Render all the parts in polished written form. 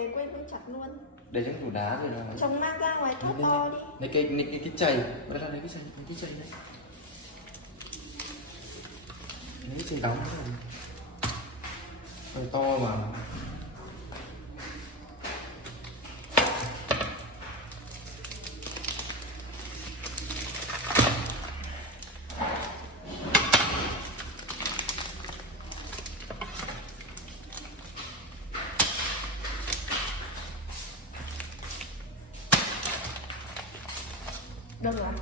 về quên chặt luôn. Để cho đủ đá rồi là Chồng mang ra ngoài thớt to đi. lấy cái chày, đây là lấy cái chày này. Lấy chày đóng rồi to mà. Được rồi.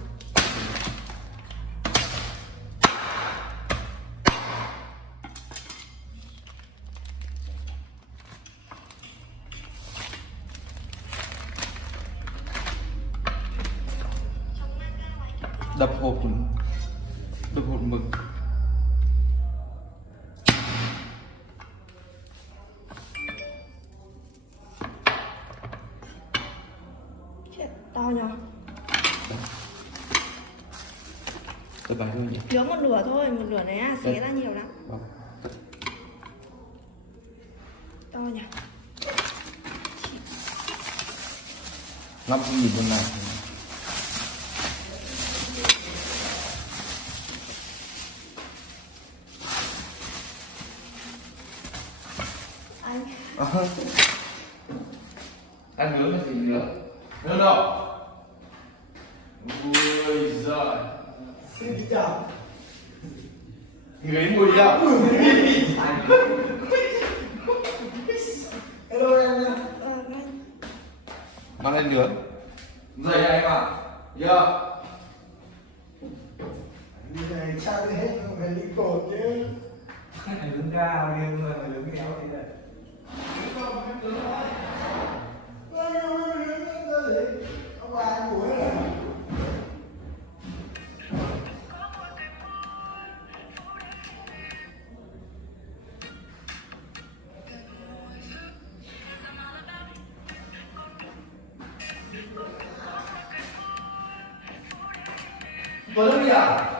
Đập hộp mực. Chết, to nhỉ. Tôi bài thôi nhỉ. Nướng một nửa thôi, một nửa này xé ra nhiều lắm. Vâng. To nhỉ. 500.000 con này. Anh. Ăn nướng là gì nữa? Nướng đâu? Ui giời. Xin kính chào. Ngửi mùi đâu? Hello em nha. Anh. Mang lên nướng. Dày anh ạ. Dạ. Đi này sao đi hết không phải đi cột chứ. Mày đứng cao đi mà mày đứng kéo đi đây. Ông bà anh ngủ hết rồi. Có nước gì à?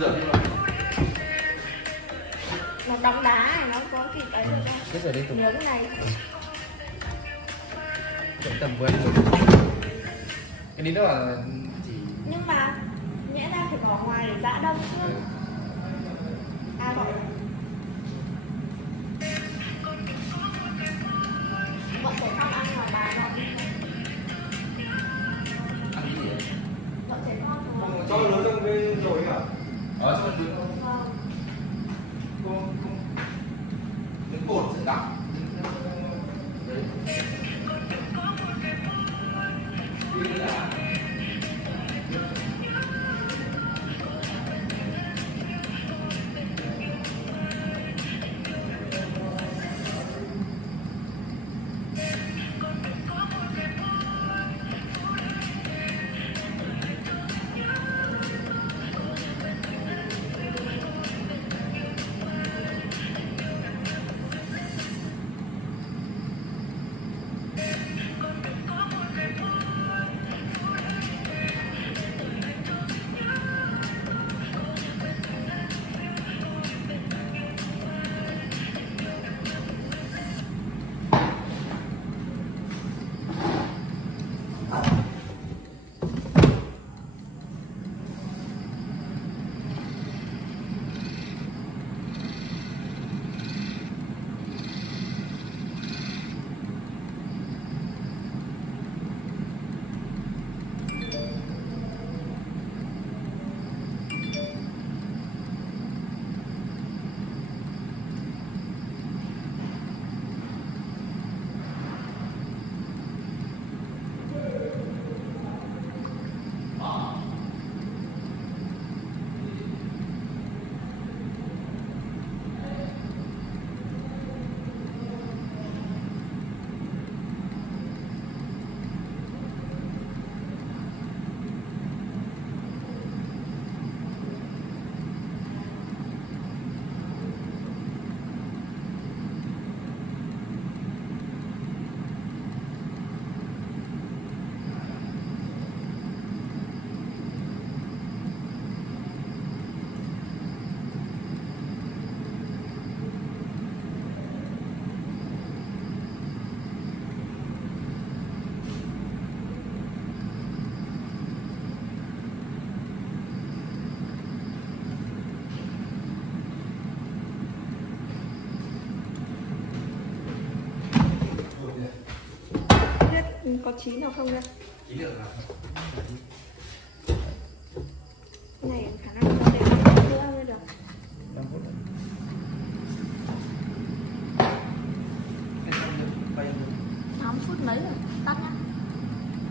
Rửa đi rồi. kịp ấy rồi ra. Thế rồi liên tục Nhớ cái này. chạy tầm với cái đấy đó là chỉ Nhưng mà nhẽ ra phải bỏ ngoài để giã đông chứ. À bỏ. Bọn trẻ con ăn ngoài bài không? ăn cái gì vậy? Bọn trẻ con thôi. cho lớn trong cái rồi à? Ở trong cái Vâng. không cái cột sẽ đậm đấy. Đây là Có chín nào không đây? ý được là Cái này khả năng